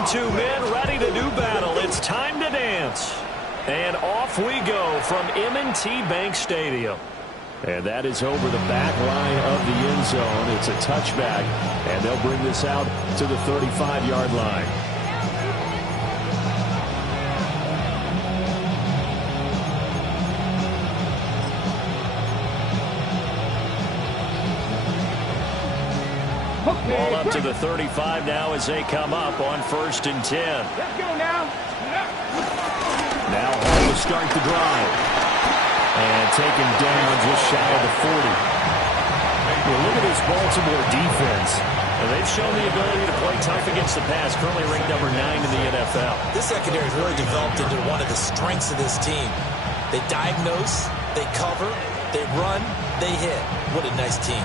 22 men ready to do battle. It's time to dance. And off we go from M&T Bank Stadium. And that is over the back line of the end zone. It's a touchback, and they'll bring this out to the 35-yard line. Ball up to the 35 now as they come up on 1st and 10. Let's go now. Now Hall will start the drive. And taken down just shy of the 40. Well, look at this Baltimore defense. They've shown the ability to play tough against the pass, currently ranked number 9 in the NFL. This secondary has really developed into one of the strengths of this team. They diagnose, they cover, they run, they hit. What a nice team.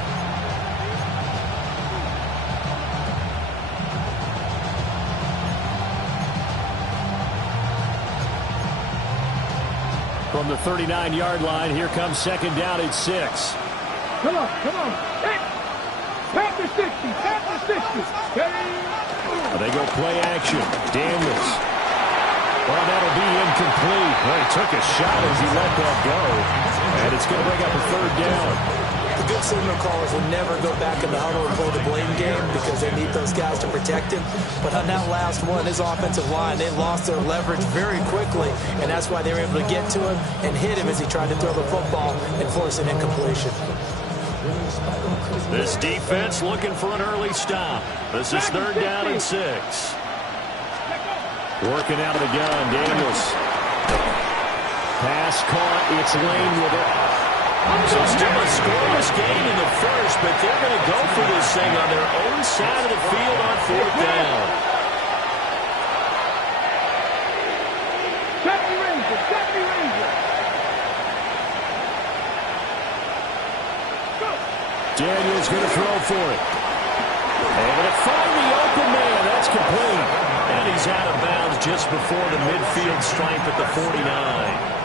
From the 39-yard line, here comes 2nd down at 6. Come on, come on. Tap the 60, tap the 60. They go play action. Daniels. Well, that'll be incomplete. Well, he took a shot as he let that go. And it's going to bring up a 3rd down. The good signal callers will never go back in the huddle and play the blame game because they need those guys to protect him. But on that last one, his offensive line, they lost their leverage very quickly, and that's why they were able to get to him and hit him as he tried to throw the football and force an incompletion. This defense looking for an early stop. This is 3rd down and 6. Working out of the gun, Daniels. Pass caught. It's Lane with it. So still a scoreless game in the first, but they're going to go for this thing on their own side of the field on 4th down. Jackie Ranger, Jackie Ranger. Daniels going to throw for it. They're going to find the open man. That's complete. And he's out of bounds just before the midfield stripe at the 49.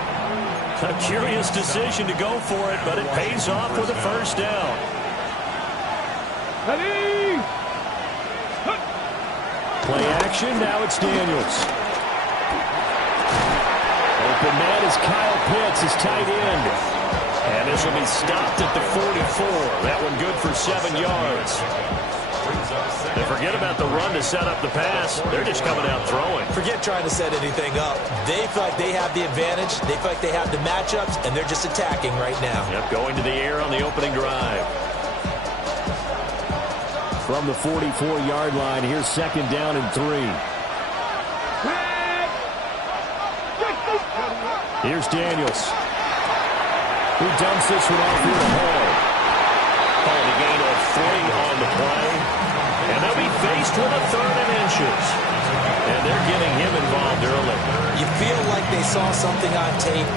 A curious decision to go for it, but it pays off with a 1st down. Play action, now it's Daniels. Open man is Kyle Pitts, his tight end. And this will be stopped at the 44. That one good for 7 yards. They forget about the run to set up the pass. They're just coming out throwing. Forget trying to set anything up. They feel like they have the advantage. They feel like they have the matchups, and they're just attacking right now. Yep, going to the air on the opening drive. From the 44-yard line, here's 2nd down and 3. Here's Daniels, who dumps this one off here to Hall. Called a gain of 3 on the play. And they'll be faced with a 3rd and inches. And they're getting him involved early. You feel like they saw something on tape,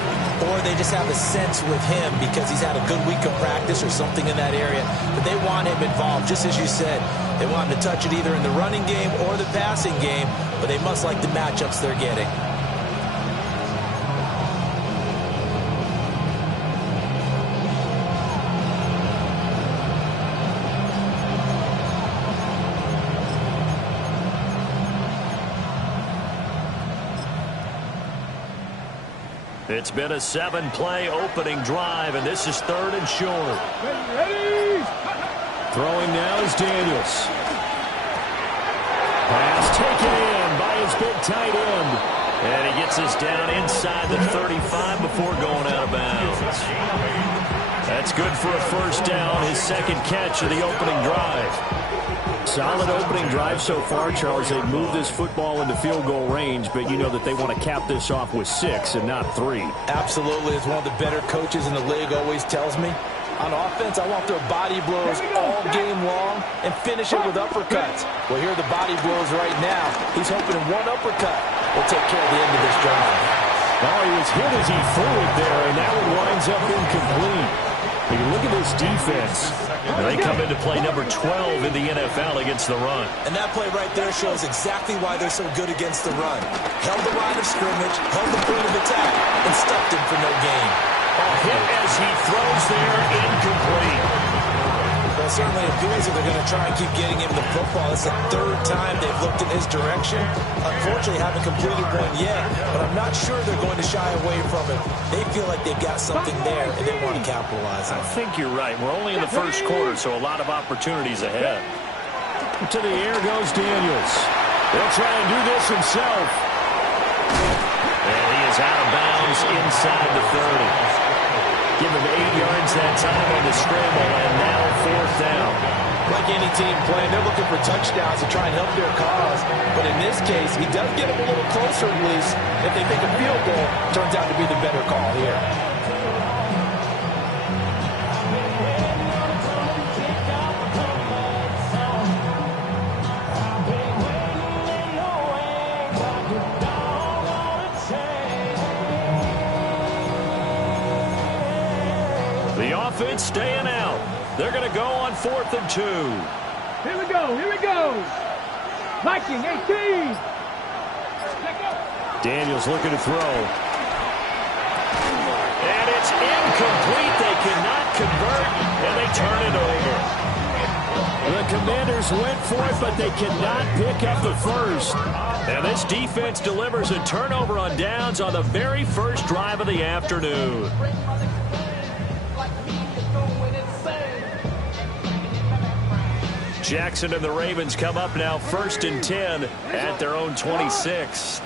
or they just have a sense with him because he's had a good week of practice or something in that area. But they want him involved, just as you said. They want him to touch it either in the running game or the passing game, but they must like the matchups they're getting. It's been a 7-play opening drive, and this is 3rd and short. Throwing now is Daniels. Pass taken in by his big tight end. And he gets us down inside the 35 before going out of bounds. That's good for a 1st down, his 2nd catch of the opening drive. Solid opening drive so far, Charles. They've moved this football into field goal range, but you know that they want to cap this off with 6 and not 3. Absolutely. As one of the better coaches in the league always tells me, on offense, I want their body blows all game long and finish it with uppercuts. Well, here are the body blows right now. He's hoping one uppercut will take care of the end of this drive. Oh, he was hit as he threw it there, and that one winds up incomplete. But you look at this defense. They come into play number 12 in the NFL against the run. And that play right there shows exactly why they're so good against the run. Held the line of scrimmage, held the point of attack, and stuffed him for no gain. A hit as he throws there, incomplete. Well, certainly it feels like they're going to try and keep getting him the football. It's the 3rd time they've looked in his direction. Unfortunately, haven't completed one yet, but I'm not sure they're going to shy away from it. They feel like they've got something there, and they want to capitalize on it. I think you're right. We're only in the first quarter, so a lot of opportunities ahead. To the air goes Daniels. He'll try and do this himself. And he is out of bounds inside the 30. Give him 8 yards that time on the scramble, and now 4th down. Like any team playing, they're looking for touchdowns to try and help their cause. But in this case, he does get them a little closer at least. If they make a field goal, turns out to be the better call here. The offense staying out. They're going to go on 4th and 2. Here we go. Here we go. Viking 18. Daniels looking to throw. And it's incomplete. They cannot convert, and they turn it over. The Commanders went for it, but they cannot pick up the first. And this defense delivers a turnover on downs on the very first drive of the afternoon. Jackson and the Ravens come up now 1st and 10 at their own 26.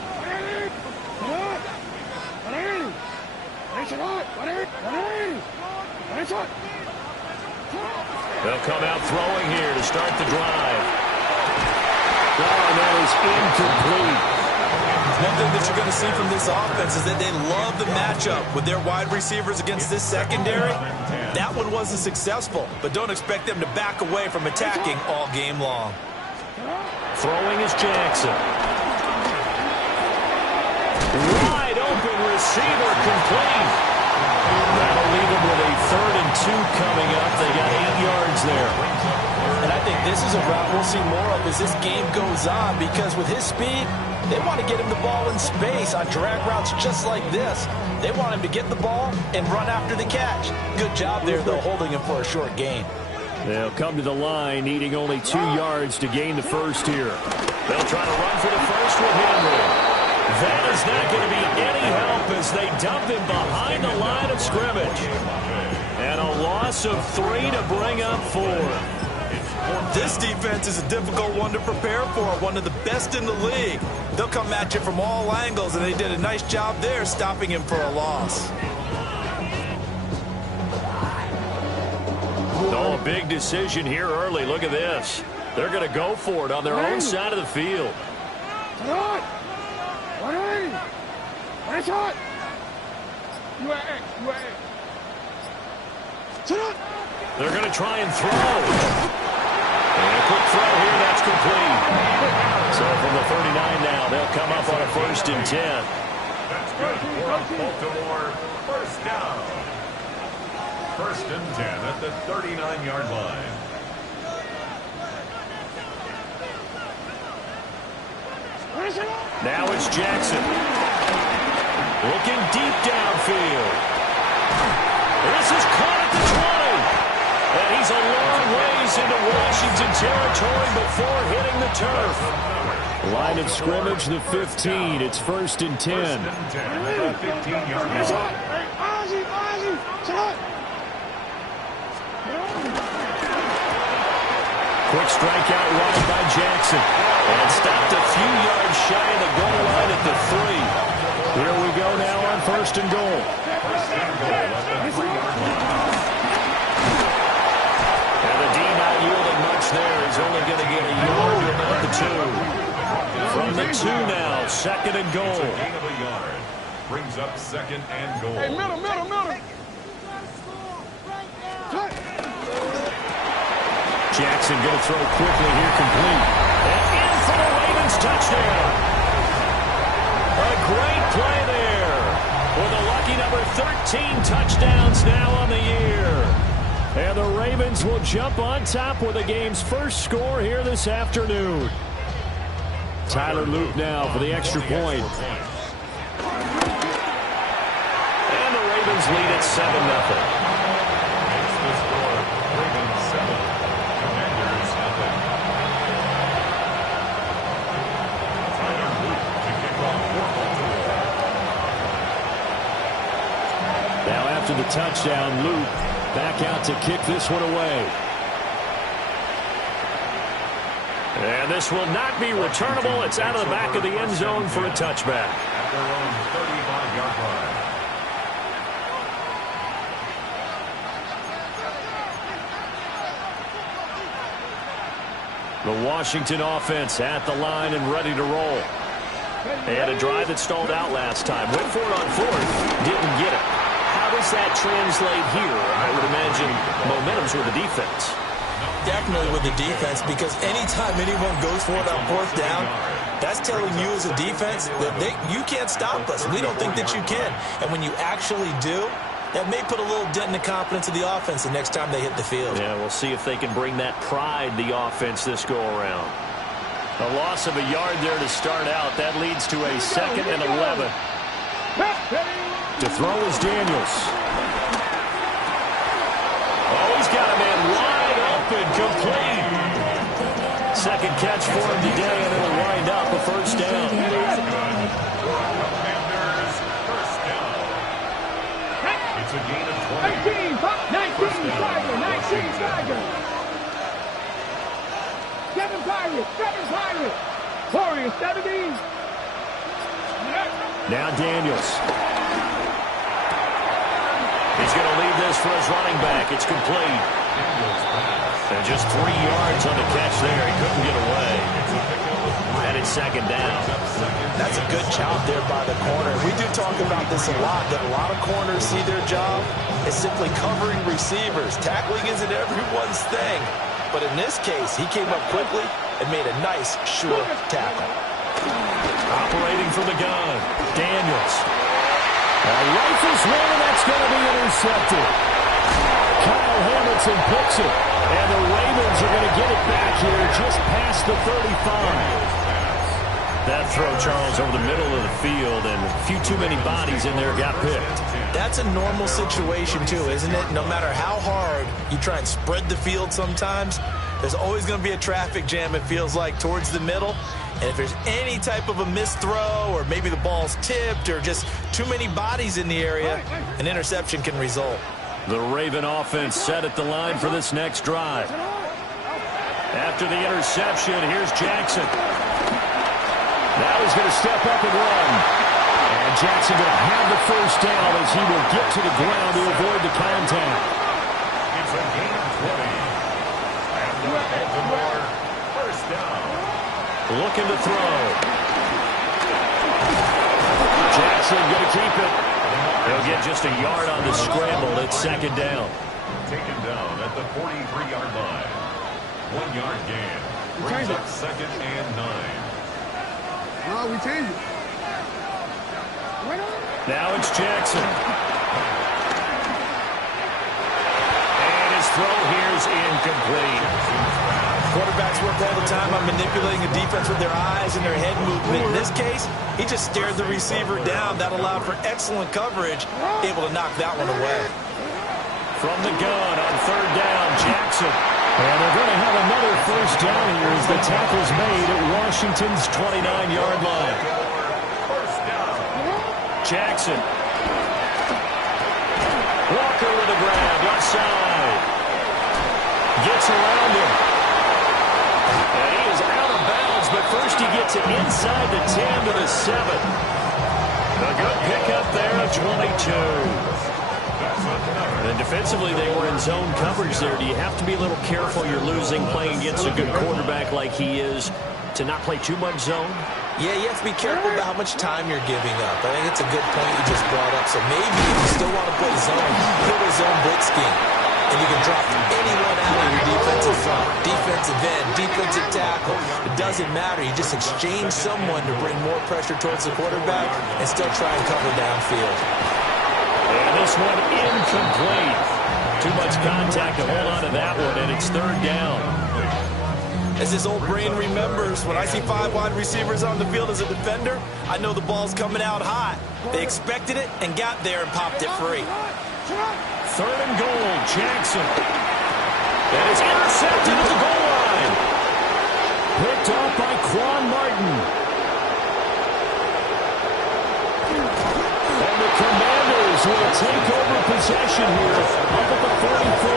They'll come out throwing here to start the drive. Oh, and that is incomplete. One thing that you're going to see from this offense is that they love the matchup with their wide receivers against this secondary. That one wasn't successful, but don't expect them to back away from attacking all game long. Throwing is Jackson. Wide open receiver complete. That'll leave them with a 3rd and 2 coming up. They got 8 yards there. And I think this is a route we'll see more of as this game goes on, because with his speed, they want to get him the ball in space on drag routes just like this. They want him to get the ball and run after the catch. Good job there, though, holding him for a short gain. They'll come to the line, needing only 2 yards to gain the first here. They'll try to run for the first with Henry. That is not going to be any help as they dump him behind the line of scrimmage. And a loss of 3 to bring up 4. This defense is a difficult one to prepare for, one of the best in the league. They'll come at you from all angles, and they did a nice job there stopping him for a loss. Oh, a big decision here early. Look at this. They're going to go for it on their own side of the field. They're going to try and throw. And a quick throw here, that's complete. So from the 39 now, they'll come up on a 1st and 10. That's good for a Baltimore 1st down. 1st and 10 at the 39-yard line. Now it's Jackson. Looking deep downfield. This is caught at the 20. And he's a long ways into Washington territory before hitting the turf. Line of scrimmage, the 15. It's 1st and 10. 1st and 10 at the 15-yard line. Quick strikeout run by Jackson. And stopped a few yards shy of the goal line at the 3. Here we go now on 1st and goal. 1st and goal at the 3-yard line. Yielding much there. He's only going to get a yard at the 2. From the 2 now, 2nd and goal. It's a gain of a yard. Brings up 2nd and goal. Hey, middle. Jackson going to throw quickly here, complete. And in for the Ravens touchdown. A great play there. With a lucky number 13 touchdowns now on the year. And the Ravens will jump on top with the game's first score here this afternoon. Tyler Luke now for the extra point. And the Ravens lead at 7-0. Makes the score Ravens 7, Commanders the touchdown. Luke back out to kick this one away. And this will not be returnable. It's out of the back of the end zone for a touchback. At their own 35-yard line. The Washington offense at the line and ready to roll. They had a drive that stalled out last time. Went for it on fourth. Didn't get it. How does that translate here? I would imagine momentum's with the defense. Definitely with the defense, because anytime anyone goes for it on fourth down, that's telling you as a defense that you can't stop us. We don't think that you can. And when you actually do, that may put a little dent in the confidence of the offense the next time they hit the field. Yeah, we'll see if they can bring that pride, the offense, this go-around. A loss of a yard there to start out. That leads to a 2nd and 11. To throw is Daniels. Oh, he's got a man wide open, complete. Second catch for him today, and it'll wind up a first down. It's a gain of 20. 19, Tiger. 7 Pirates. Warriors, 70s. Now Daniels. He's going to leave this for his running back. It's complete. And just 3 yards on the catch there. He couldn't get away. And it's 2nd down. That's a good job there by the corner. We do talk about this a lot, that a lot of corners see their job as simply covering receivers. Tackling isn't everyone's thing. But in this case, he came up quickly and made a nice, sure tackle. Operating from the gun, Daniels. Rifles one, and that's going to be intercepted. Kyle Hamilton picks it, and the Ravens are going to get it back here just past the 35. That throw, Charles, over the middle of the field, and a few too many bodies in there got picked. That's a normal situation, too, isn't it? No matter how hard you try and spread the field sometimes, there's always going to be a traffic jam, it feels like, towards the middle. And if there's any type of a missed throw, or maybe the ball's tipped, or just too many bodies in the area, an interception can result. The Raven offense set at the line for this next drive. After the interception, here's Jackson. Now he's going to step up and run. And Jackson going to have the first down as he will get to the ground to avoid the contact. It's a gain of 20. And the Baltimore first down. Looking to throw. Jackson going to keep it. He'll get just a yard on the scramble. It's 2nd down. Taken down at the 43-yard line. 1 yard gain. Brings up 2nd and 9. No, we change it. Now it's Jackson. And his throw here is incomplete. Quarterbacks work all the time on manipulating a defense with their eyes and their head movement. In this case, he just stared the receiver down. That allowed for excellent coverage, able to knock that one away. From the gun on 3rd down, Jackson. And they're going to have another first down here as the tackle's made at Washington's 29-yard line. Jackson. Walker with a grab, left side. Gets around him. And he is out of bounds, but first he gets it inside the 10 to the 7. A good pickup there of 22. And defensively, they were in zone coverage there. Do you have to be a little careful you're losing playing against a good quarterback like he is to not play too much zone? Yeah, you have to be careful about how much time you're giving up. I think it's a good point you just brought up. So maybe if you still want to play zone, put a zone blitz scheme. And you can drop anyone out of your defensive front, defensive end, defensive tackle. It doesn't matter. You just exchange someone to bring more pressure towards the quarterback and still try and cover downfield. And this one incomplete. Too much contact to hold on to that one, and it's 3rd down. As this old brain remembers, when I see 5 wide receivers on the field as a defender, I know the ball's coming out hot. They expected it and got there and popped it free. 3rd and goal, Jackson. That is intercepted at the goal line. Picked off by Quan Martin. And the Commanders will take over possession here up at the 44.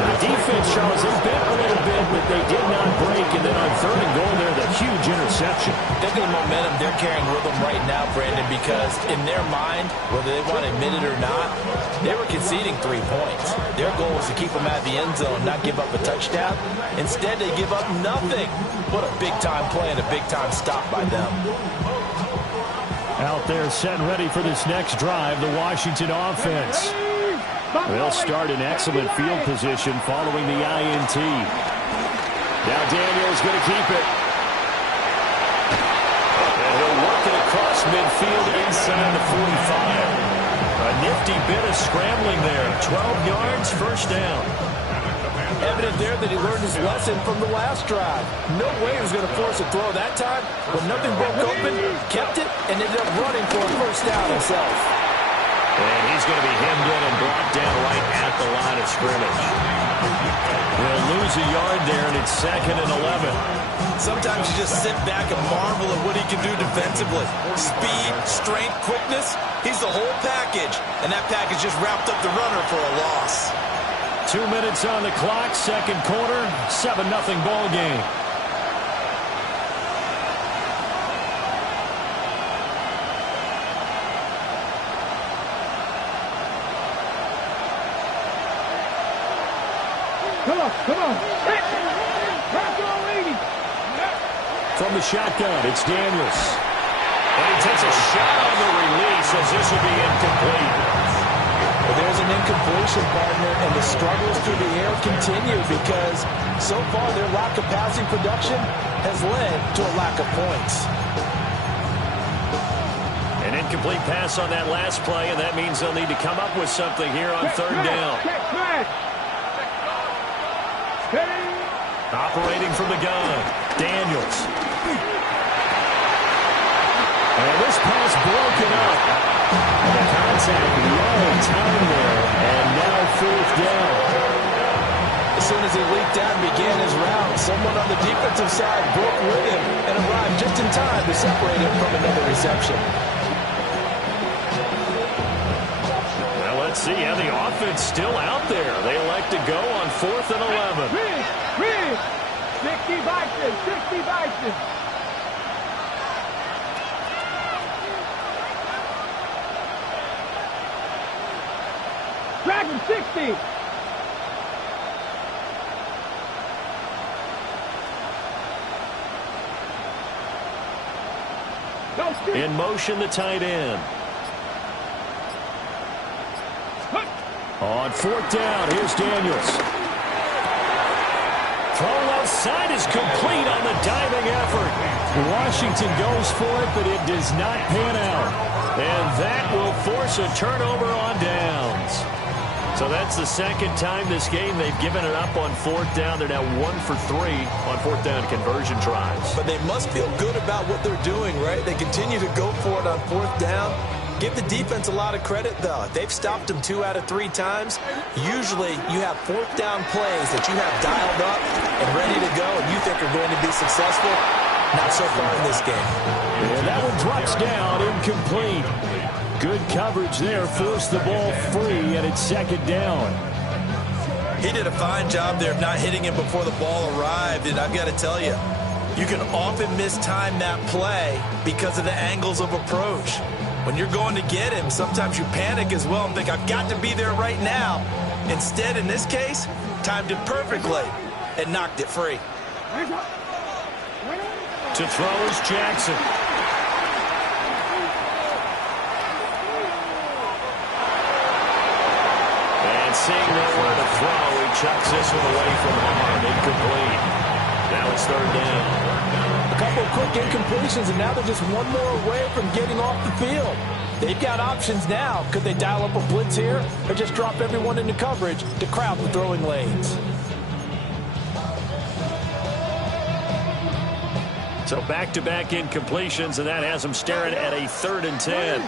The defense, Charles, they bent a little bit, but they did not break. And then on 3rd and goal there, the huge interception. Think of the momentum they're carrying with them right now, Brandon, because in their mind, whether they want to admit it or not, they were conceding 3 points. Their goal was to keep them out of the end zone, not give up a touchdown. Instead, they give up nothing. What a big-time play and a big-time stop by them. Out there set and ready for this next drive, the Washington offense. They'll start in excellent field position following the INT. Now Daniels going to keep it. And he'll work it across midfield inside the 45. A nifty bit of scrambling there. 12 yards, first down. Evident there that he learned his lesson from the last drive. No way he was going to force a throw that time. When nothing broke open, kept it, and ended up running for a first down himself. And he's going to be hemmed in and brought down right at the line of scrimmage. He'll lose a yard there, and it's 2nd and 11. Sometimes you just sit back and marvel at what he can do defensively. Speed, strength, quickness, he's the whole package. And that package just wrapped up the runner for a loss. 2 minutes on the clock, second quarter, 7-0 ball game. Come on. Pass on, lady. From the shotgun, it's Daniels. And he takes a shot on the release as this will be incomplete. Well, there's an incompletion, partner, and the struggles through the air continue because so far their lack of passing production has led to a lack of points. An incomplete pass on that last play, and that means they'll need to come up with something here on 3rd down. Operating from the gun, Daniels. And this pass broken up. And the contact long time there, and now 4th down. As soon as he leaped out and began his route, someone on the defensive side broke with him and arrived just in time to separate him from another reception. Well, let's see how the offense still out there. They elect to go on 4th and 11. 60 Vikings. Dragon 60. In motion, the tight end. On 4th down, here's Daniels. Throw left side is complete on the diving effort. Washington goes for it, but it does not pan out. And that will force a turnover on downs. So that's the second time this game they've given it up on 4th down. They're now 1 for 3 on 4th down conversion tries. But they must feel good about what they're doing, right? They continue to go for it on 4th down. Give the defense a lot of credit, though. They've stopped them 2 out of 3 times. Usually, you have 4th down plays that you have dialed up and ready to go, and you think are going to be successful. Not so far in this game. And that one drops down, incomplete. Good coverage there, forced the ball free, and it's 2nd down. He did a fine job there of not hitting him before the ball arrived, and I've got to tell you, you can often mistime that play because of the angles of approach. When you're going to get him, sometimes you panic as well and think, I've got to be there right now. Instead, in this case, timed it perfectly and knocked it free. To throw is Jackson. And seeing nowhere to throw, he chucks this one away from harm. Incomplete. Now it's 3rd down. A couple of quick incompletions, and now they're just one more away from getting off the field. They've got options now. Could they dial up a blitz here or just drop everyone into coverage to crowd the throwing lanes? So back-to-back incompletions, and that has them staring at a 3rd and 10.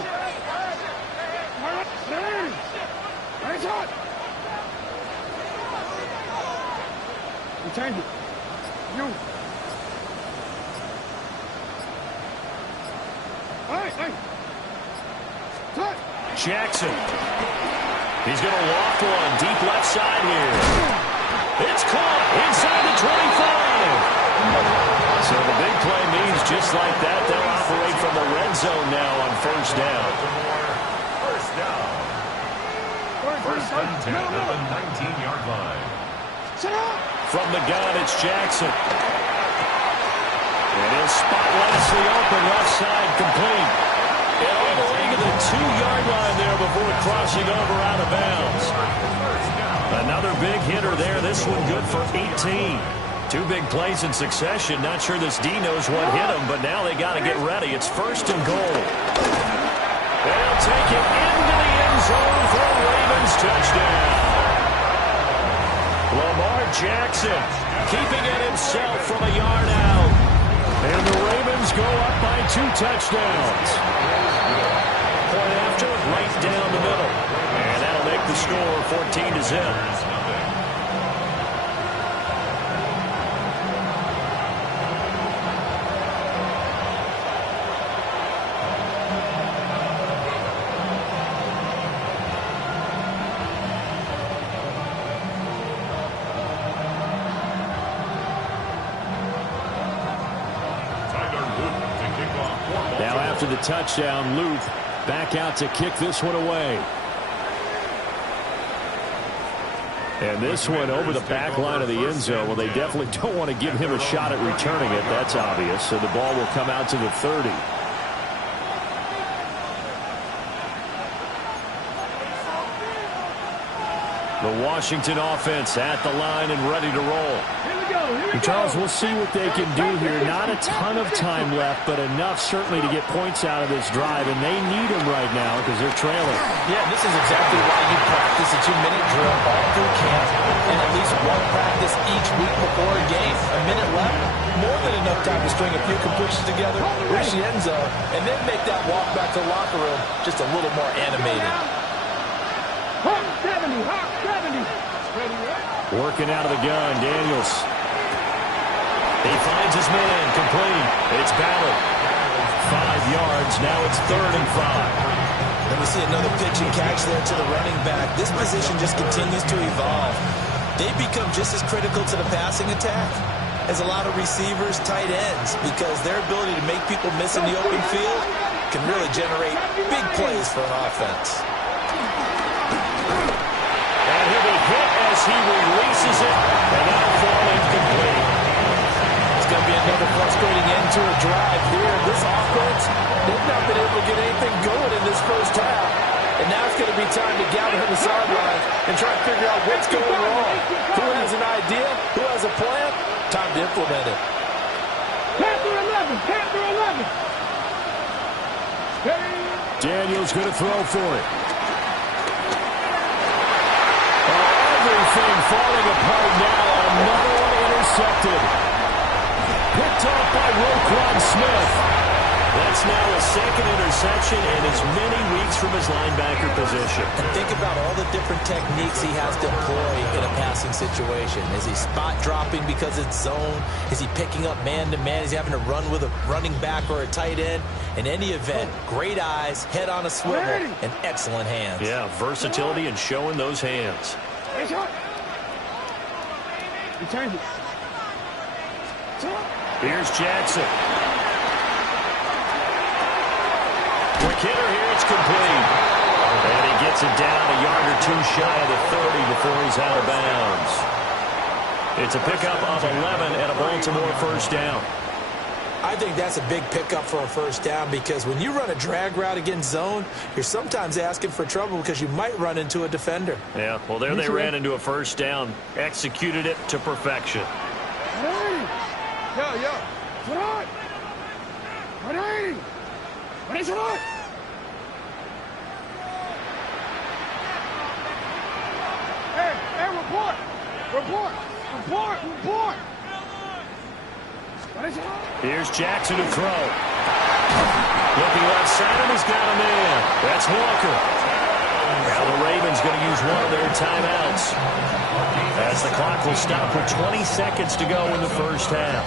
Change it. You. Hey. Touch. Jackson. He's going to loft one deep left side here. It's caught inside the 25. So the big play means just like that, they'll operate from the red zone now on first down. First down. First and 10 at the 19-yard line. From the gun, it's Jackson. And he'll spot Lashley open, left side, complete. And all the way to the 2-yard line there before crossing over out of bounds. Another big hitter there. This one good for 18. 2 big plays in succession. Not sure this D knows what hit him, but now they got to get ready. It's first and goal. They'll take it into the end zone for a Ravens touchdown. Lamar Jackson keeping it himself from a yard out. And the Ravens go up by 2 touchdowns. Point after, right down the middle. And that'll make the score 14-0. After the touchdown, Luke back out to kick this one away. And this one over the back line of the end zone. Well, they definitely don't want to give him a shot at returning it. That's obvious. So the ball will come out to the 30. The Washington offense at the line and ready to roll. And Charles, we'll see what they can do here. Not a ton of time left, but enough certainly to get points out of this drive, and they need them right now because they're trailing. Yeah, this is exactly why you practice a 2-minute drill all through camp and at least one practice each week before a game. A minute left, more than enough time to string a few completions together, reach the end zone, and then make that walk back to the locker room just a little more animated. Hawk 70, Hawk 70. Working out of the gun, Daniels. He finds his man, complete. It's Ballard. 5 yards, now it's 3rd and 5. And we see another pitch and catch there to the running back. This position just continues to evolve. They become just as critical to the passing attack as a lot of receivers, tight ends, because their ability to make people miss in the open field can really generate big plays for an offense. And he'll be hit as he releases it, and that'll fall incomplete. It's going to be another frustrating end to a drive here. This offense, they've not been able to get anything going in this first half. And now it's going to be time to gather on the sidelines and try to figure out what's going wrong. Who has an idea? Who has a plan? Time to implement it. Panther 11, Panther 11. Daniels going to throw for it. Everything falling apart now. Another one intercepted. Picked off by Roquan Smith. That's now a 2nd interception and as many weeks from his linebacker position. And think about all the different techniques he has to employ in a passing situation. Is he spot dropping because it's zone? Is he picking up man-to-man? Is he having to run with a running back or a tight end? In any event, great eyes, head on a swivel, and excellent hands. Yeah, versatility and showing those hands. Here's Jackson. Quick hitter here, it's complete. And he gets it down a yard or 2 shy of the 30 before he's out of bounds. It's a pickup of 11 and a Baltimore first down. I think that's a big pickup for a first down because when you run a drag route against zone, you're sometimes asking for trouble because you might run into a defender. Yeah, well, there they ran into a first down. Executed it to perfection. Yo. What? What is it? Hey, report. What is it? Here's Jackson to throw. Looking left side, and he's got a man. That's Walker. Now the Ravens going to use one of their timeouts as the clock will stop with 20 seconds to go in the first half.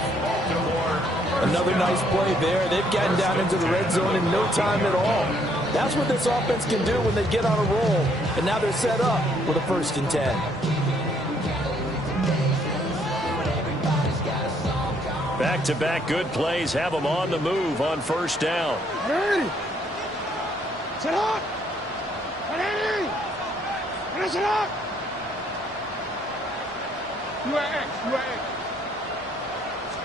Another nice play there. They've gotten down into the red zone in no time at all. That's what this offense can do when they get on a roll. And now they're set up with a 1st and 10. Back-to-back good plays have them on the move on 1st down. Ready. Sit up. Ready. Finish it up. You are X.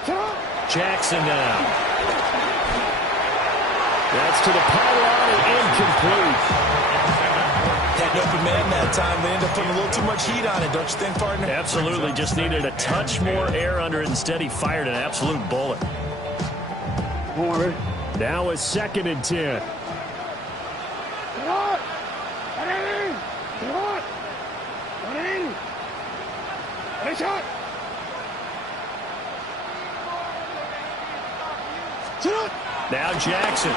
Sit up. Jackson now. That's to the pylon and incomplete. Had an open man that time. They ended up putting a little too much heat on it, don't you think, partner? Absolutely. Just needed a touch more air under it. Instead, he fired an absolute bullet. Come on, ready. Now a 2nd and 10. Sit up. Ready. Sit up. Ready. Ready, shot. Sit up. Now Jackson.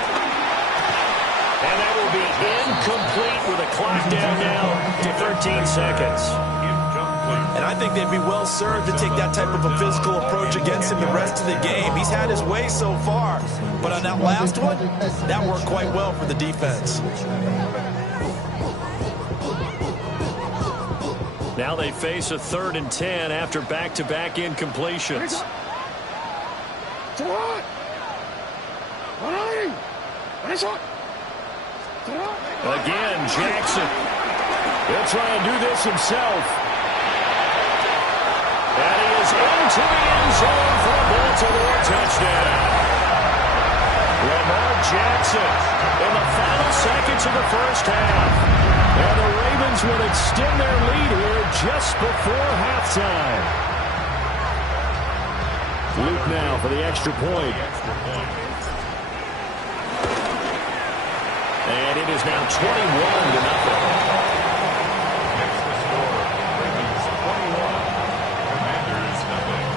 And that will be incomplete with a clock down now to 13 seconds. And I think they'd be well served to take that type of a physical approach against him the rest of the game. He's had his way so far. But on that last one, that worked quite well for the defense. Now they face a 3rd and 10 after back-to-back incompletions. Again, Jackson. He'll try and do this himself. And he is into the end zone for a Baltimore touchdown. Lamar Jackson in the final seconds of the 1st half. And the Ravens will extend their lead here just before halftime. Luke now for the extra point. And it is now 21-0. Next to score, Ravens 21, Commanders nothing.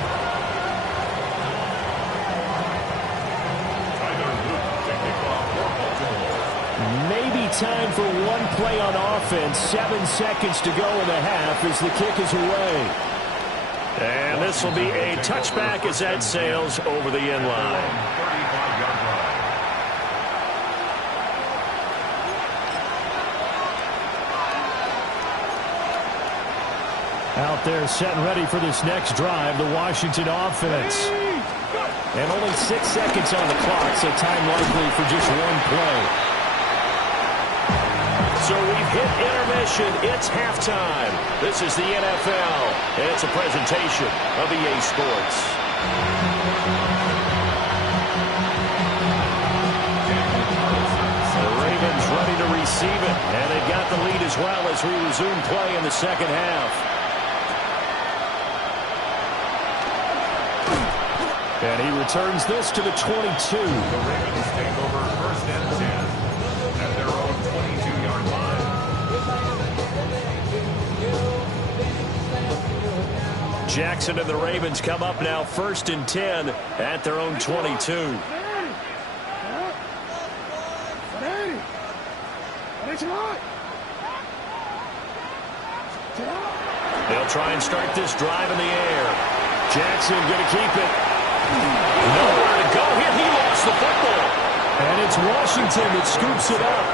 Tyler Luke to kick off for Baltimore. Maybe time for one play on offense. 7 seconds to go in the half as the kick is away. And this will be a touchback as that sails over the end line. 35-yard line. Out there set and ready for this next drive, the Washington offense. And only 6 seconds on the clock, so time likely for just one play. So we've hit intermission. It's halftime. This is the NFL, and it's a presentation of EA Sports. The Ravens ready to receive it, and they've got the lead as well as we resume play in the 2nd half. And he returns this to the 22. The Ravens take over 1st and 10 at their own 22-yard line. Jackson and the Ravens come up now 1st and 10 at their own 22. They'll try and start this drive in the air. Jackson going to keep it. Nowhere to go here. He lost the football. And it's Washington that scoops it up.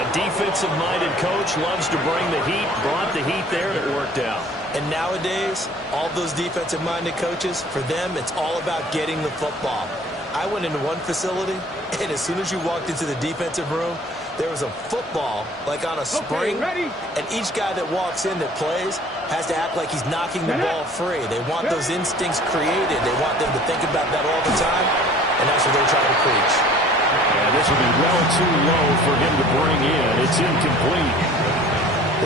A defensive-minded coach loves to bring the heat, brought the heat there, and it worked out. And nowadays, all those defensive-minded coaches, for them, it's all about getting the football. I went into one facility, and as soon as you walked into the defensive room, there was a football, like on a spring, and each guy that walks in that plays has to act like he's knocking the ball free. They want those instincts created. They want them to think about that all the time, and that's what they're trying to preach. And this will be well too low for him to bring in. It's incomplete.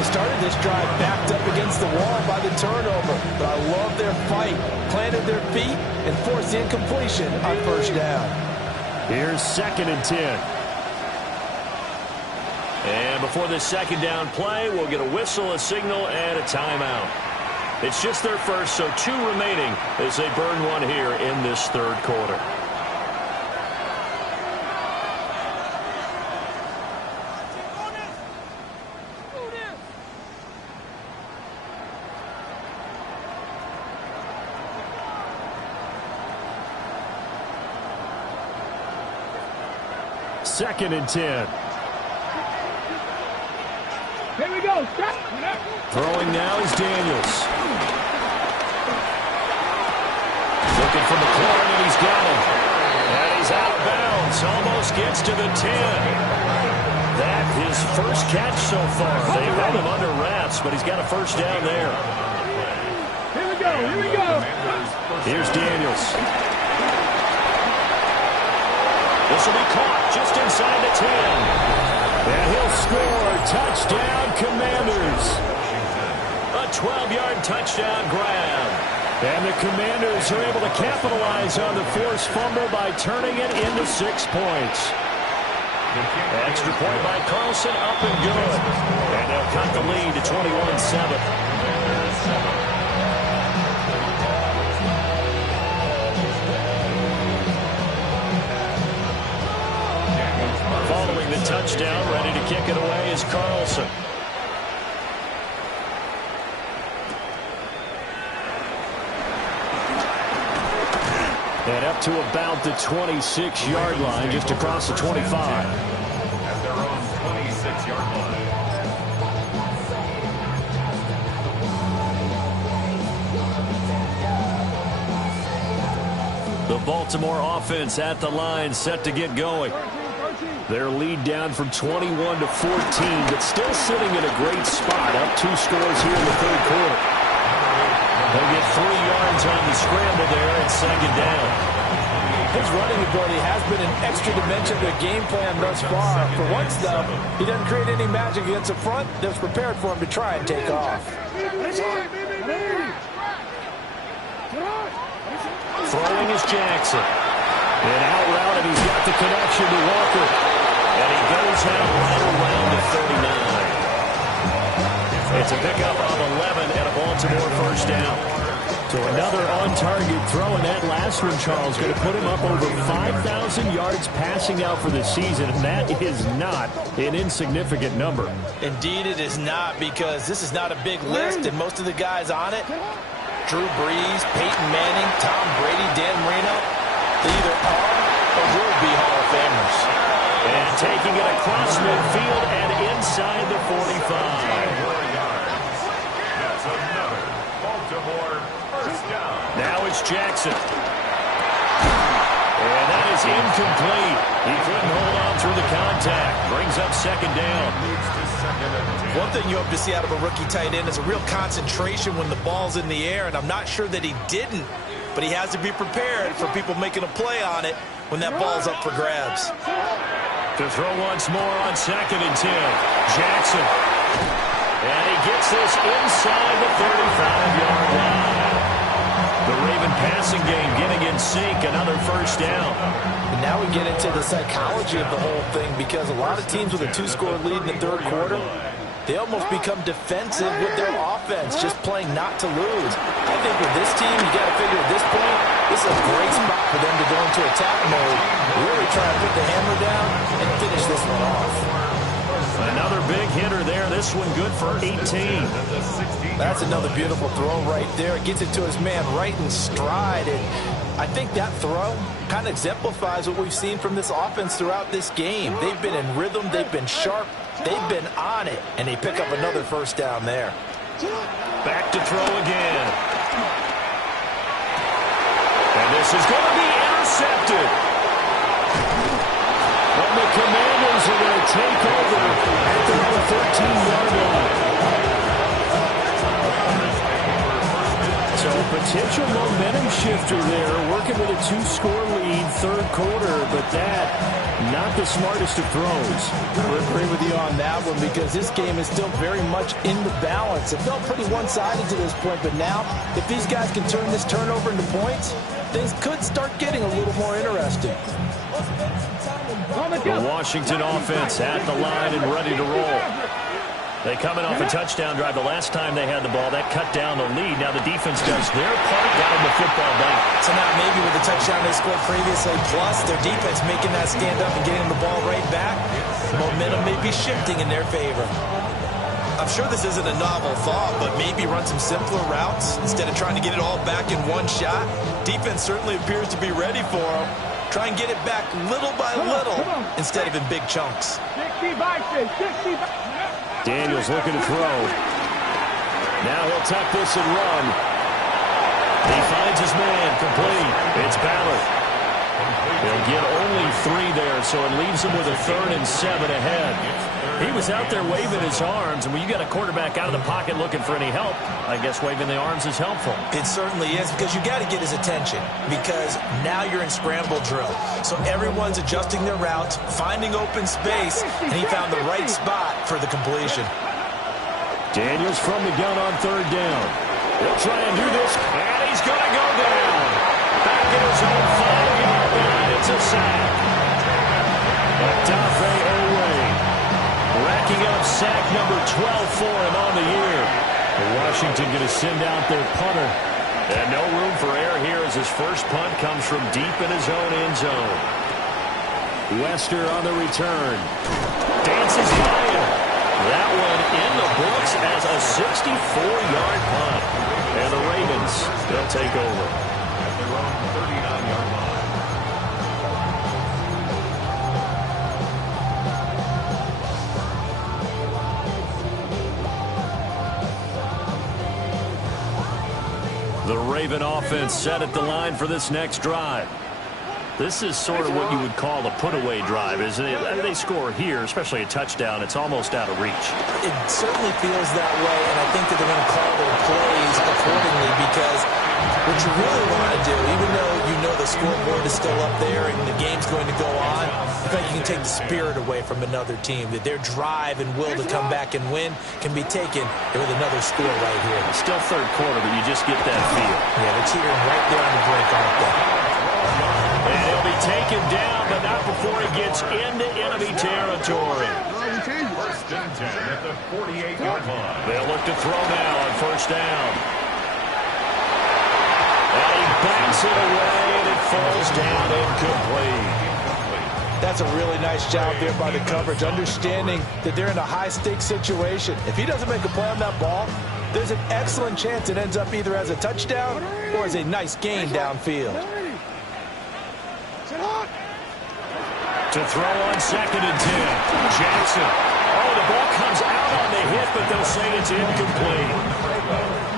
They started this drive backed up against the wall by the turnover, but I love their fight, planted their feet, and forced the incompletion on 1st down. Here's 2nd and 10. And before this 2nd down play, we'll get a whistle, a signal, and a timeout. It's just their first, so 2 remaining as they burn one here in this 3rd quarter. 2nd and 10. Here we go. Stop. Throwing now is Daniels. Looking from the corner, and he's got him. And he's out of bounds. Almost gets to the 10. That his first catch so far. They've had him under wraps, but he's got a first down there. Here we go. Here we go. Here's Daniels. This will be caught just inside the 10. And he'll score. Touchdown, Commanders. A 12-yard touchdown grab. And the Commanders are able to capitalize on the forced fumble by turning it into 6 points. Extra point by Carlson, up and good. And they'll cut the lead to 21-7. Following the touchdown, ready to kick it away is Carlson. And up to about the 26-yard line, just across the 25. At their own 26-yard line. The Baltimore offense at the line, set to get going. Their lead down from 21 to 14, but still sitting in a great spot, up 2 scores here in the 3rd quarter. They'll get 3 yards on the scramble there at 2nd down. His running ability has been an extra dimension to the game plan thus far. For once, though, he doesn't create any magic against the front that's prepared for him to try and take off. Throwing is Jackson. And out route, and he's got the connection to Walker. And he goes out right around the 39. It's a pickup of 11 and a Baltimore first down. So another on-target throw, and that last one, Charles, going to put him up over 5,000 yards passing now for the season, and that is not an insignificant number. Indeed it is not, because this is not a big list, and most of the guys on it, Drew Brees, Peyton Manning, Tom Brady, Dan Marino, they either are or will be Hall of Famers. And taking it across midfield and inside the 45. That's another Baltimore first down. Now it's Jackson. And that is incomplete. He couldn't hold on through the contact. Brings up 2nd down. One thing you hope to see out of a rookie tight end is a real concentration when the ball's in the air, and I'm not sure that he didn't, but he has to be prepared for people making a play on it when that ball's up for grabs. To throw once more on 2nd and 10. Jackson. And he gets this inside the 35-yard line. The Raven passing game getting in sync, another first down. And now we get into the psychology of the whole thing, because a lot of teams with a 2-score lead in the 3rd quarter, they almost become defensive with their offense, just playing not to lose. I think with this team, you got to figure at this point, this is a great spot for them to go into attack mode, really try to put the hammer down and finish this one off. Another big hitter there. This one good for 18. That's another beautiful throw right there. It gets it to his man right in stride. And I think that throw kind of exemplifies what we've seen from this offense throughout this game. They've been in rhythm. They've been sharp. They've been on it. And they pick up another first down there. Back to throw again. And this is going to be intercepted. And the Commanders are going to take over at their own 13-yard line. So potential momentum shifter there, working with a 2-score lead, 3rd quarter, but that, not the smartest of throws. I agree with you on that one, because this game is still very much in the balance. It felt pretty one-sided to this point, but now, if these guys can turn this turnover into points, things could start getting a little more interesting. The Washington offense at the line and ready to roll. They come in off a touchdown drive. The last time they had the ball, that cut down the lead. Now the defense does their part, got them the football back. So now maybe with the touchdown they scored previously, plus their defense making that stand up and getting the ball right back, momentum may be shifting in their favor. I'm sure this isn't a novel thought, but maybe run some simpler routes instead of trying to get it all back in one shot. Defense certainly appears to be ready for them. Try and get it back little by little instead of in big chunks. 60 by 60 by. Daniels looking to throw. Now he'll tuck this and run. He finds his man, complete. It's Ballard. They'll get only 3 there, so it leaves him with a 3rd and 7 ahead. He was out there waving his arms, and when you got a quarterback out of the pocket looking for any help, I guess waving the arms is helpful. It certainly is, because you got to get his attention, because now you're in scramble drill. So everyone's adjusting their routes, finding open space, and he found the right spot for the completion. Daniels from the gun on 3rd down. He'll try and do this, and he's going to go down. Back in his own 5-yard line, it's a sack. Odafe Oweh racking up sack number 12 for him on the year. Washington going to send out their punter. And no room for error here as his first punt comes from deep in his own end zone. Wester on the return. Dances by him. That one in the books as a 64-yard punt. And the Ravens, they'll take over. At their own 39-yard line. The Raven offense set at the line for this next drive. This is sort of what you would call a put-away drive, isn't it? I mean, they score here, especially a touchdown. It's almost out of reach. It certainly feels that way, and I think that they're going to call their plays accordingly, because what you really want to do, even though you know the scoreboard is still up there and the game's going to go on, I think you can take the spirit away from another team, that their drive and will to come back and win can be taken with another score right here. It's still 3rd quarter, but you just get that feel. Yeah, they're teetering right there on the brink, aren't they? And he'll be taken down, but not before he gets into enemy territory. 1st and 10 at the 48-yard line. They'll look to throw now on 1st down. And he backs it away, and it falls down incomplete. That's a really nice job there by the coverage, understanding that they're in a high-stakes situation. If he doesn't make a play on that ball, there's an excellent chance it ends up either as a touchdown or as a nice gain downfield. To throw on 2nd and 10. Jackson. Oh, the ball comes out on the hit, but they'll say it's incomplete.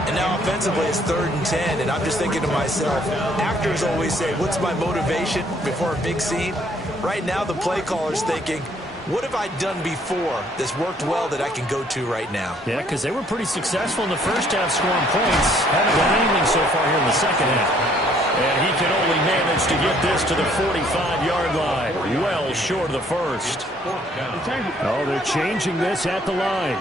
And now offensively it's 3rd and 10, and I'm just thinking to myself, actors always say, what's my motivation before a big scene? Right now the play caller's thinking, what have I done before that's worked well that I can go to right now? Yeah, because they were pretty successful in the first half scoring points. Haven't done anything so far here in the second half. And he can only manage to get this to the 45-yard line. Well short of the first. Oh, they're changing this at the line.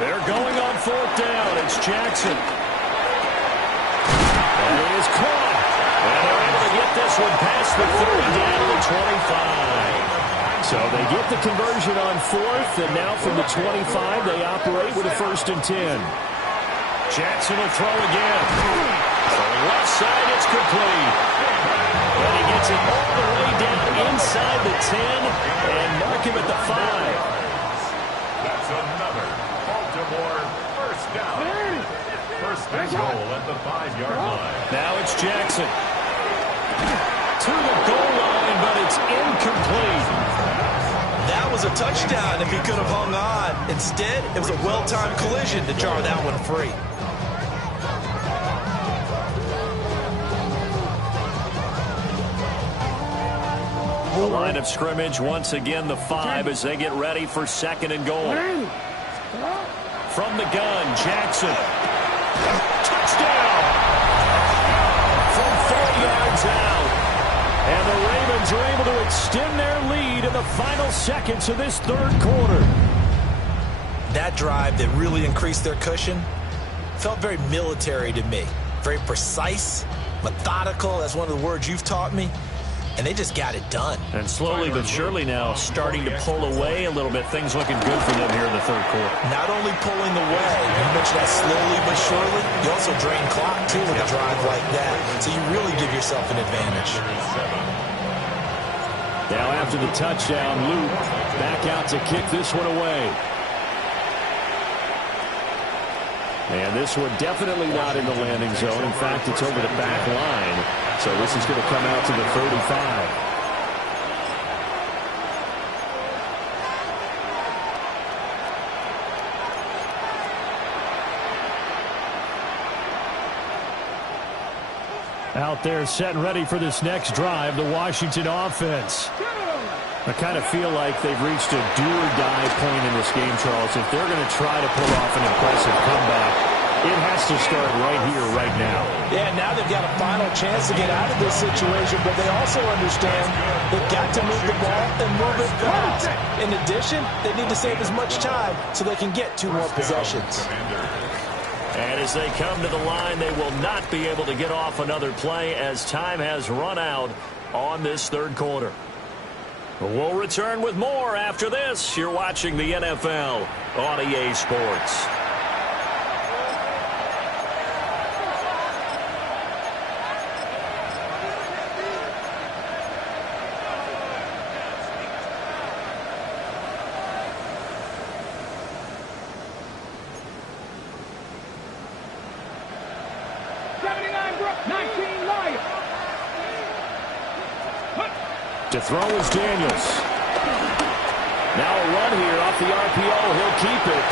They're going on 4th down. It's Jackson. And he is caught. And they're able to get this one past the 30 down to the 25. So they get the conversion on 4th, and now from the 25, they operate with a 1st and 10. Jackson will throw again. To the left side, it's complete. And he gets it all the way down inside the 10 and mark him at the 5. That's another Baltimore 1st down. 1st and goal at the 5-yard line. Now it's Jackson. To the goal line, but it's incomplete. That was a touchdown if he could have hung on. Instead, it was a well-timed collision to jar that one free. The line of scrimmage, once again, the 5 as they get ready for 2nd and goal. From the gun, Jackson. Touchdown! From 4 yards out. And the Ravens are able to extend their lead in the final seconds of this 3rd quarter. That drive that really increased their cushion felt very military to me. Very precise, methodical. That's one of the words you've taught me. And they just got it done. And slowly but surely now starting to pull away a little bit. Things looking good for them here in the 3rd quarter. Not only pulling away, you mentioned that slowly but surely, you also drain clock too with a drive like that. So you really give yourself an advantage. Now after the touchdown, Luke back out to kick this one away. And this one definitely not in the landing zone. In fact, it's over the back line. So this is going to come out to the 35. Out there set and ready for this next drive, the Washington offense. I kind of feel like they've reached a do-or-die point in this game, Charles. If they're going to try to pull off an impressive comeback, it has to start right here, right now. Yeah, now they've got a final chance to get out of this situation, but they also understand they've got to move the ball and move it fast. In addition, they need to save as much time so they can get 2 more possessions. And as they come to the line, they will not be able to get off another play as time has run out on this third quarter. We'll return with more after this. You're watching the NFL on EA Sports. To throw is Daniels. Now a run here off the RPO. He'll keep it.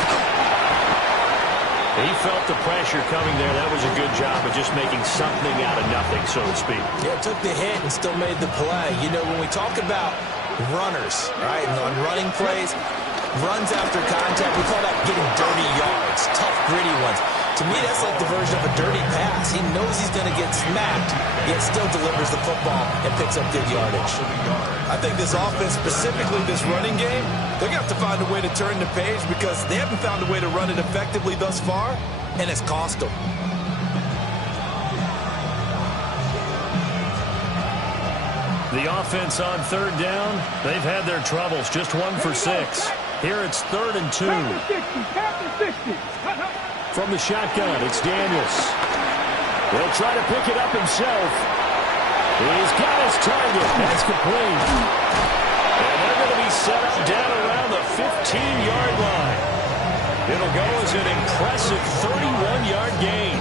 He felt the pressure coming there. That was a good job of just making something out of nothing, so to speak. Yeah, took the hit and still made the play. You know, when we talk about runners, right, and on running plays, runs after contact, we call that getting dirty yards, tough, gritty ones. To me, that's like the version of a dirty pass. He knows he's going to get smacked, yet still delivers the football and picks up good yardage. I think this offense, specifically this running game, they're going to have to find a way to turn the page because they haven't found a way to run it effectively thus far, and it's cost them. The offense on third down, they've had their troubles, just 1 for 6. Here it's 3rd and 2. From the shotgun, it's Daniels. He'll try to pick it up himself. He's got his target. That's complete. And they're going to be set up down around the 15-yard line. It'll go as an impressive 31-yard gain.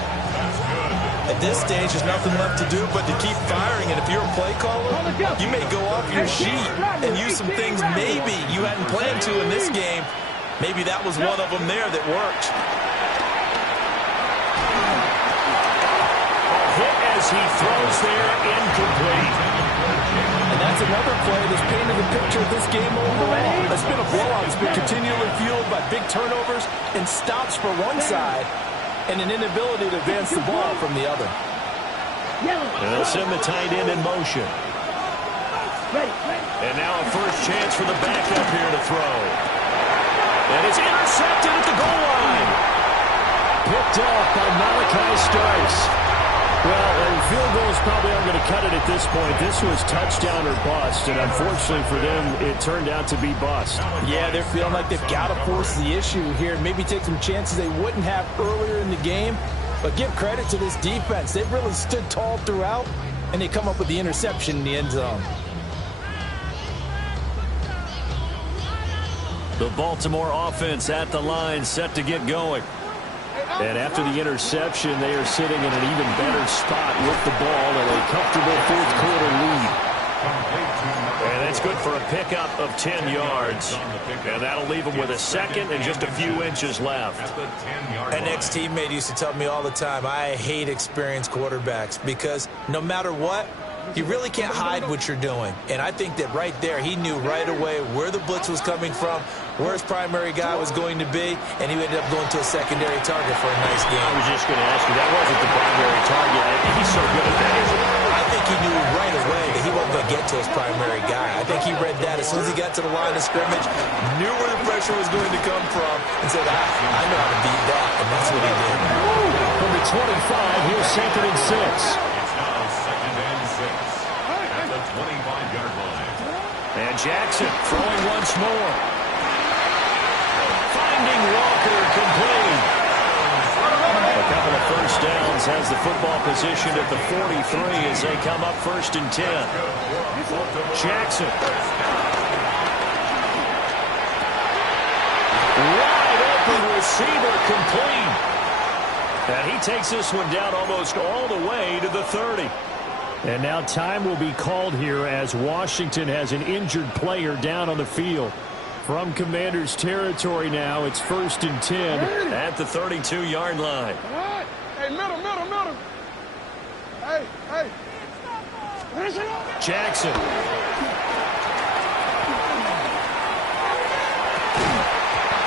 At this stage, there's nothing left to do but to keep firing. And if you're a play caller, you may go off your sheet and use some things maybe you hadn't planned to in this game. Maybe that was one of them there that worked. As he throws there, incomplete. And that's another play that's painted the picture of this game overall. It's been a blowout. It's been continually fueled by big turnovers and stops for one side and an inability to advance the ball from the other. And they'll send the tight end in motion. And now a first chance for the backup here to throw. And it's intercepted at the goal line. Picked off by Malachi Starks. Well, field goals probably aren't going to cut it at this point. This was touchdown or bust, and unfortunately for them, it turned out to be bust. Yeah, they're feeling like they've got to force the issue here and maybe take some chances they wouldn't have earlier in the game. But give credit to this defense. They've really stood tall throughout, and they come up with the interception in the end zone. The Baltimore offense at the line, set to get going. And after the interception, they are sitting in an even better spot with the ball and a comfortable fourth quarter lead. And that's good for a pickup of 10 yards. And that'll leave them with a second and just a few inches left. An ex-teammate used to tell me all the time, I hate experienced quarterbacks because no matter what, you really can't hide what you're doing. And I think that right there, he knew right away where the blitz was coming from, where his primary guy was going to be, and he ended up going to a secondary target for a nice game. I was just going to ask you, that wasn't the primary target. He's so good at that, isn't he? I think he knew right away that he wasn't going to get to his primary guy. I think he read that as soon as he got to the line of scrimmage, knew where the pressure was going to come from, and said, I know how to beat that, and that's what he did. From the 25, here's 2nd and 6. And Jackson throwing once more. Finding Walker complete. A couple of first downs has the football positioned at the 43 as they come up 1st and 10. Jackson. Wide open receiver complete. And he takes this one down almost all the way to the 30. And now time will be called here as Washington has an injured player down on the field. From Commanders territory now, it's 1st and 10 at the 32-yard line. All right. Hey, middle. Hey. Jackson.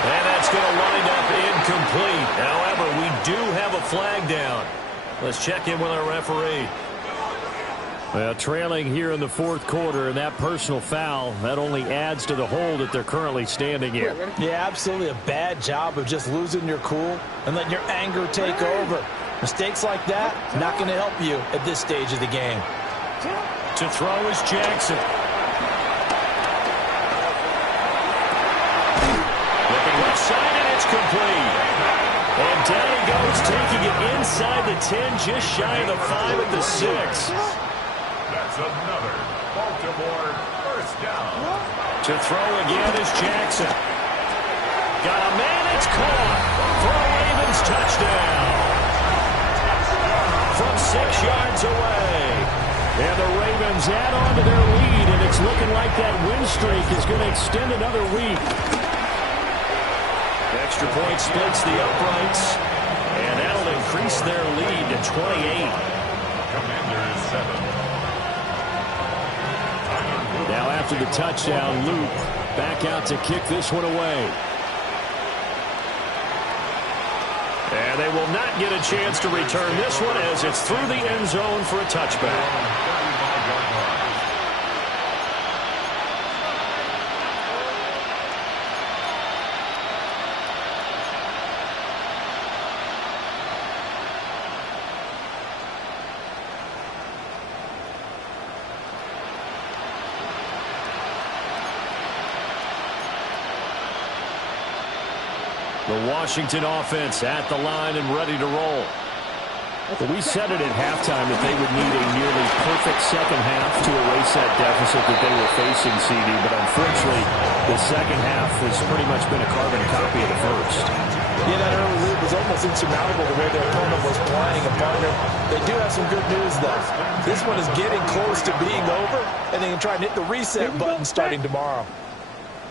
And that's going to wind up incomplete. However, we do have a flag down. Let's check in with our referee. Well, trailing here in the 4th quarter, and that personal foul, that only adds to the hole that they're currently standing in. Yeah, absolutely a bad job of just losing your cool and letting your anger take over. Mistakes like that, not going to help you at this stage of the game. To throw is Jackson. Looking left side, and it's complete. And down he goes, taking it inside the 10, just shy of the 5 at the 6. That's another Baltimore first down. To throw again is Jackson. Got a man, it's caught for a Ravens touchdown. From 6 yards away. And the Ravens add on to their lead, and it's looking like that win streak is going to extend another week. Extra point splits the uprights, and that'll increase their lead to 28. Commanders 7. Now after the touchdown, Luke back out to kick this one away. And they will not get a chance to return this one as it's through the end zone for a touchback. The Washington offense at the line and ready to roll. We said it at halftime that they would need a nearly perfect second half to erase that deficit that they were facing, CD, but unfortunately the second half has pretty much been a carbon copy of the first. Yeah, that early lead was almost insurmountable the way their opponent was playing. And partner, they do have some good news, though. This one is getting close to being over, and they can try and hit the reset button starting tomorrow.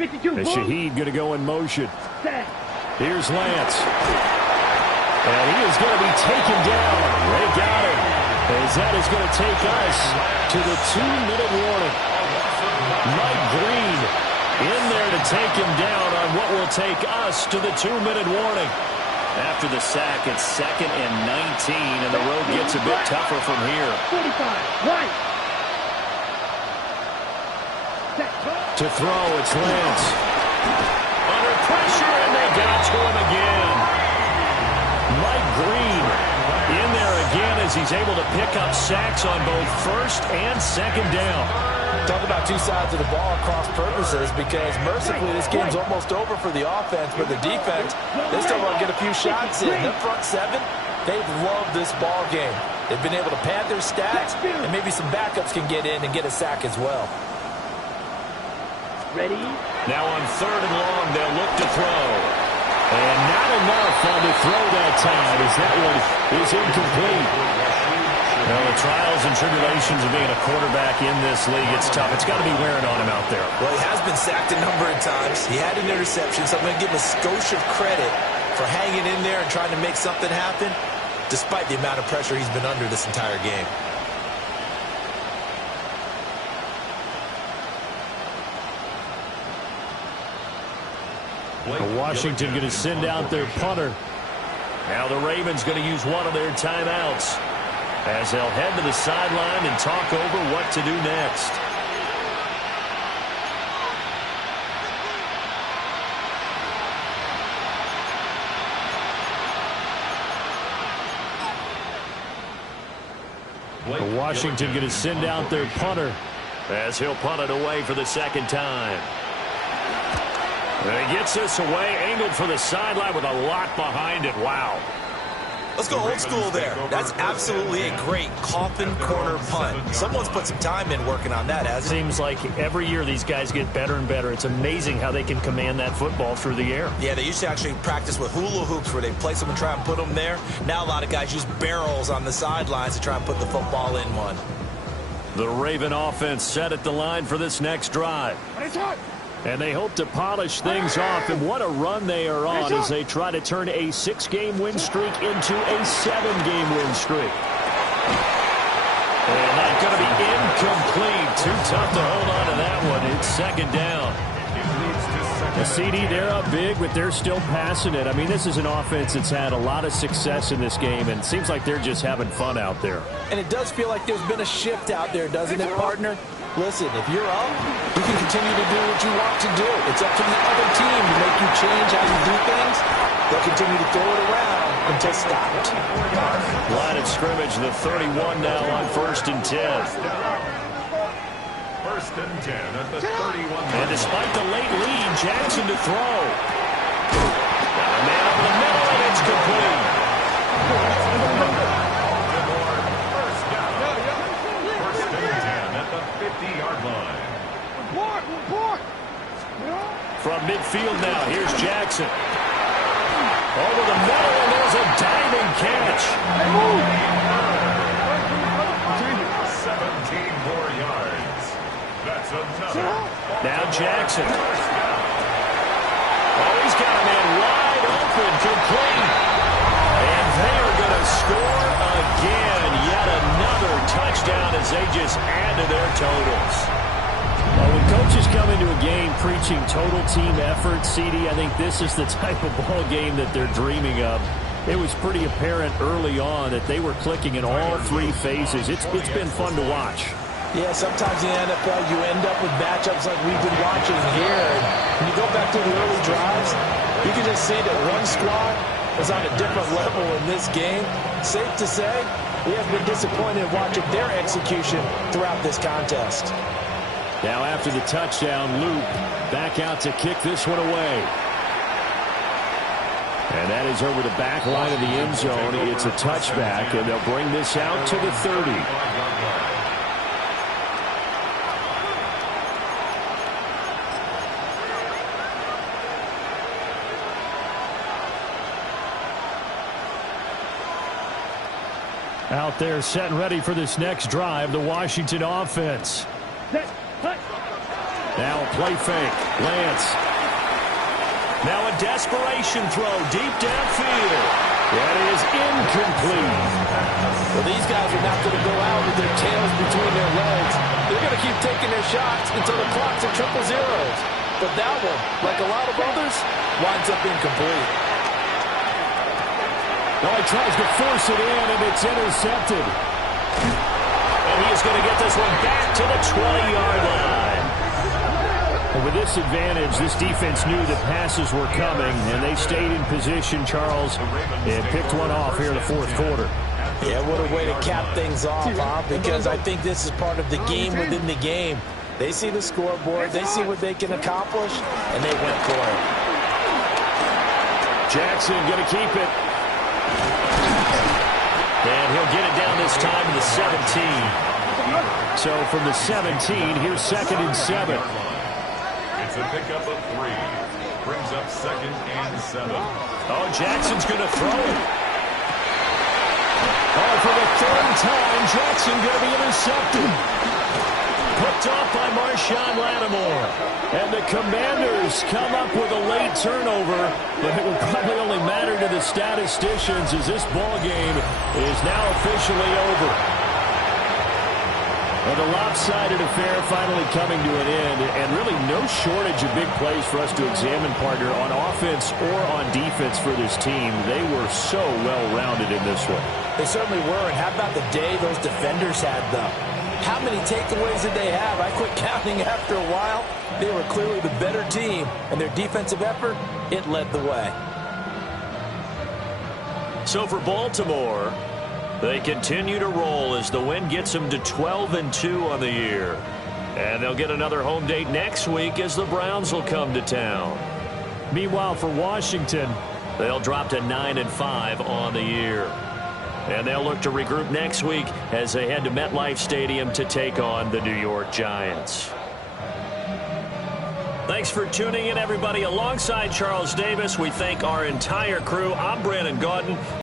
And Shaheed going to go in motion. Here's Lance. And he is going to be taken down. They got him. As that is going to take us to the 2-minute warning. Mike Green in there to take him down on what will take us to the 2-minute warning. After the sack, it's 2nd and 19, and the road gets a bit tougher from here. 45, right. To throw, it's Lance. Under pressure, and they got to him again. Mike Green in there again as he's able to pick up sacks on both 1st and 2nd down. Talk about two sides of the ball across purposes, because mercifully this game's almost over for the offense, but the defense, they still want to get a few shots in. Their front 7, they've loved this ball game. They've been able to pad their stats, and maybe some backups can get in and get a sack as well. Ready? Now on 3rd and long, they'll look to throw. And not enough on the throw that time as that one is incomplete. Well, the trials and tribulations of being a quarterback in this league, it's tough. It's got to be wearing on him out there. Well, he has been sacked a number of times. He had an interception, so I'm going to give him a skosh of credit for hanging in there and trying to make something happen, despite the amount of pressure he's been under this entire game. Washington going to send out their punter. Now the Ravens going to use one of their timeouts as they'll head to the sideline and talk over what to do next. Washington going to send out their punter as he'll punt it away for the 2nd time. And he gets this away, angled for the sideline with a lot behind it. Wow. Let's go old school there. That's absolutely a great coffin corner punt. Someone's put some time in working on that, hasn't it? Seems like every year these guys get better and better. It's amazing how they can command that football through the air. Yeah, they used to actually practice with hula hoops where they place them and try and put them there. Now a lot of guys use barrels on the sidelines to try and put the football in one. The Raven offense set at the line for this next drive. And they hope to polish things off, and what a run they are on as they try to turn a 6-game win streak into a 7-game win streak. And that's going to be incomplete. Too tough to hold on to that one. It's second down. The CD, they're up big, but they're still passing it. I mean, this is an offense that's had a lot of success in this game, and it seems like they're just having fun out there. And it does feel like there's been a shift out there, doesn't it, partner? Listen, if you're up, you can continue to do what you want to do. It's up to the other team to make you change how you do things. They'll continue to throw it around until stopped. Line of scrimmage, the 31 now on 1st and 10. 1st and 10 at the 31. And despite the late lead, Jackson to throw. Got a man up in the middle, and it's complete. From midfield now, here's Jackson. Over the middle, and there's a diving catch. 17 more yards. That's another. Now Jackson. Oh, he's got a man wide open, complete. And they are going to score again. Yet another touchdown as they just add to their totals. Well, when coaches come into a game preaching total team effort, CD, I think this is the type of ball game that they're dreaming of. It was pretty apparent early on that they were clicking in all 3 phases. It's been fun to watch. Yeah, sometimes in the NFL you end up with matchups like we've been watching here. And when you go back to the early drives, you can just see that one squad is on a different level in this game. Safe to say, we have been disappointed watching their execution throughout this contest. Now after the touchdown, Loop back out to kick this one away. And that is over the back line of the end zone. It's a touchback, and they'll bring this out to the 30. Out there set and ready for this next drive, the Washington offense. Now a play fake. Lance. Now a desperation throw deep downfield. That is incomplete. Well, these guys are not going to go out with their tails between their legs. They're going to keep taking their shots until the clock's at 000. But that one, like a lot of others, winds up incomplete. Now he tries to force it in, and it's intercepted. And he is going to get this one back to the 20-yard line. And with this advantage, this defense knew that passes were coming, and they stayed in position, Charles, and picked one off here in the 4th quarter. Yeah, what a way to cap things off, huh? Because I think this is part of the game within the game. They see the scoreboard, they see what they can accomplish, and they went for it. Jackson going to keep it. And he'll get it down this time to the 17. So from the 17, here's 2nd and 7. It's a pickup of 3. Brings up 2nd and 7. Oh, Jackson's going to throw it. Oh, for the 3rd time, Jackson going to be intercepted. Picked off by Marshawn Lattimore. And the Commanders come up with a late turnover, but it will probably only matter to the statisticians as this ball game is now officially over. Well, the lopsided affair finally coming to an end, and really no shortage of big plays for us to examine, partner, on offense or on defense for this team. They were so well-rounded in this one. They certainly were, and how about the day those defenders had, though? How many takeaways did they have? I quit counting after a while. They were clearly the better team, and their defensive effort, it led the way. So for Baltimore, they continue to roll as the win gets them to 12-2 on the year. And they'll get another home date next week as the Browns will come to town. Meanwhile, for Washington, They'll drop to 9-5 on the year. And they'll look to regroup next week as they head to MetLife Stadium to take on the New York Giants. Thanks for tuning in, everybody. Alongside Charles Davis, we thank our entire crew. I'm Brandon Gaudin.